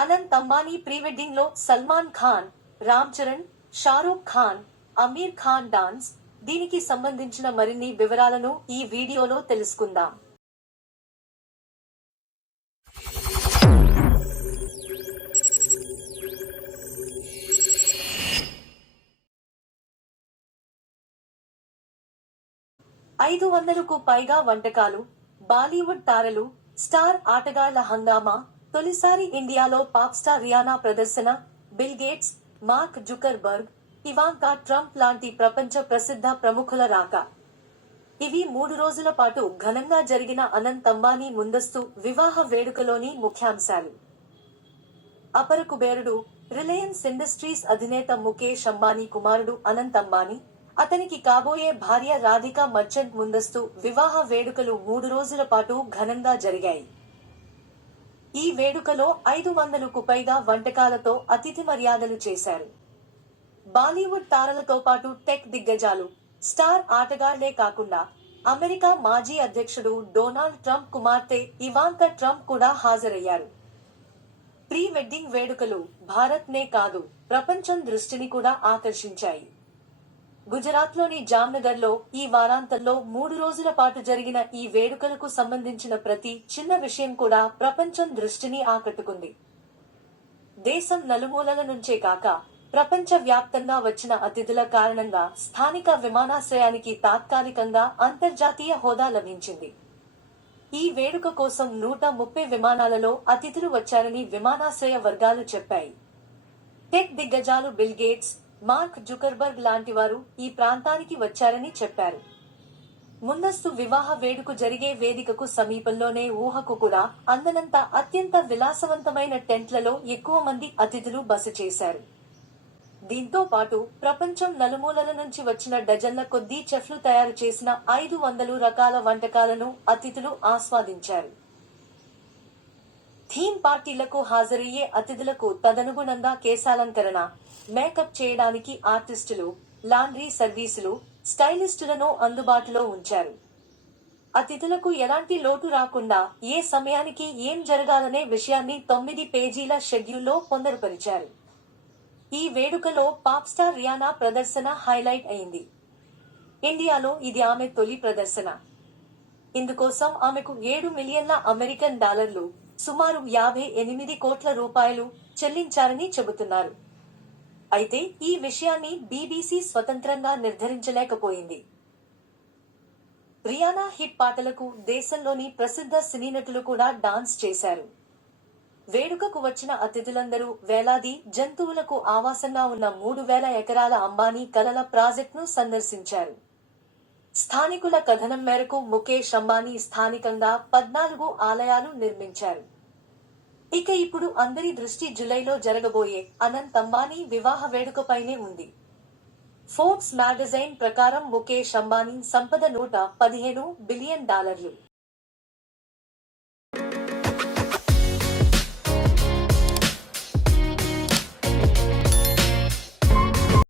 Anant Ambani pre wedding లో Salman Khan, Ram Charan, Shahrukh Khan, Aamir Khan dance. దీనికి సంబంధించిన మరిన్ని వివరాలను ఈ వీడియోలో తెలుసుకుందాం. ఐదు వందలకు పైగా వంటకాలు, బాలీవుడ్ తారలు, స్టార్ ఆటగాళ్ల హంగామా, తొలిసారి ఇండియాలో పాప్ స్టార్ రియానా ప్రదర్శన, bill gates, mark Zuckerberg, Ivanka Trump లాంటి ప్రపంచ ప్రసిద్ధ ప్రముఖుల రాక. ఇవి 3 రోజుల పాటు ఘనంగా జరిగిన అనంత్ అంబానీ ముందస్తు వివాహ వేడుకలోని ముఖ్యాంశాలు. అపర కుబేరుడు, రిలయన్స్ ఇండస్ట్రీస్ అధినేత ముఖేష్ అంబానీ కుమారుడు అనంత్ అంబానీ, అతనికి కాబోయే భార్య రాధికా మర్చెంట్ ముందస్తు వివాహ వేడుకలు 3 రోజుల పాటు ఘనంగా జరిగాయి. ఈ వేడుకలో 500కు పైగా వంటకాలతో అతిథి మర్యాదలు చేశారు. బాలీవుడ్ తారలతో పాటు టెక్ దిగ్గజాలు, స్టార్ ఆటగాళ్లే కాకుండా అమెరికా మాజీ అధ్యక్షుడు డొనాల్డ్ ట్రంప్ కుమార్తె ఇవాంకా ట్రంప్ కూడా హాజరయ్యారు. ప్రీ వెడ్డింగ్ వేడుకలు భారత్ నే కాదు, ప్రపంచం దృష్టిని కూడా ఆకర్షించాయి. గుజరాత్లోని జామ్నగర్లో ఈ వారాంతంలో 3 రోజుల పాటు జరిగిన ఈ వేడుకలకు సంబంధించిన ప్రతి చిన్న విషయం కూడా ప్రపంచం దృష్టిని ఆకట్టుకుంది. దేశం నలుమూలల నుంచే కాక ప్రపంచ వ్యాప్తంగా వచ్చిన అతిథుల కారణంగా స్థానిక విమానాశ్రయానికి తాత్కాలికంగా అంతర్జాతీయ హోదా లభించింది. ఈ వేడుక కోసం 130 విమానాలలో అతిథులు వచ్చారని విమానాశ్రయ వర్గాలు చెప్పాయి. టెక్ దిగ్గజాలు బిల్ గేట్స్, మార్క్ జుకర్బర్గ్ లాంటి వారు ఈ ప్రాంతానికి వచ్చారని చెప్పారు. ముందస్తు వివాహ వేడుక జరిగే వేదికకు సమీపంలోనే ఊహకు కూడా అందనంత అత్యంత విలాసవంతమైన టెంట్లలో ఎక్కువ మంది అతిథులు బస చేశారు. దీంతో పాటు ప్రపంచం నలుమూలల నుంచి వచ్చిన డజన్ల కొద్దీ చెఫ్లు తయారు చేసిన 500 రకాల వంటకాలను అతిథులు ఆస్వాదించారు. థీమ్ పార్టీలకు హాజరయ్యే అతిథులకు తదనుగుణంగా కేశాలంకరణ, మేకప్ చేయడానికి ఆర్టిస్టులు, లాండ్రీ సర్వీసులు, స్టైలిస్టులను అందుబాటులో ఉంచారు. అతిథులకు ఎలాంటి లోటు రాకుండా ఏ సమయానికి ఏం జరగాలనే విషయాన్ని 9 పేజీల షెడ్యూల్లో పొందరుపరిచారు. ఈ వేడుకలో పాప్ స్టార్ రియానా ప్రదర్శన హైలైట్ అయింది. ఇండియాలో ఇది ఆమె తొలి ప్రదర్శన. ఇందుకోసం ఆమెకు $7 మిలియన్ల అమెరికన్ డాలర్లు, సుమారు 58 కోట్ల రూపాయలు చెల్లించారని చెబుతున్నారు. అయితే ఈ విషయాన్ని బీబీసీ స్వతంత్రంగా నిర్ధారించలేకపోయింది. రియానా హిట్ పాటలకు దేశంలోని ప్రసిద్ధ సినీ నటులు కూడా డాన్స్ చేశారు. వేడుకకు వచ్చిన అతిథులందరూ వేలాది జంతువులకు ఆవాసంగా ఉన్న 3000 ఎకరాల అంబానీ కలల ప్రాజెక్టును సందర్శించారు. స్థానికుల కథనం మేరకు ముఖేష్ అంబానీ స్థానికంగా 14 ఆలయాలు నిర్మించారు. ఇక ఇప్పుడు అందరి దృష్టి జూలైలో జరగబోయే అనంత్ అంబానీ వివాహ వేడుకపైనే ఉంది. ఫోర్బ్స్ మ్యాగజైన్ ప్రకారం ముఖేష్ అంబానీ సంపద $115 బిలియన్.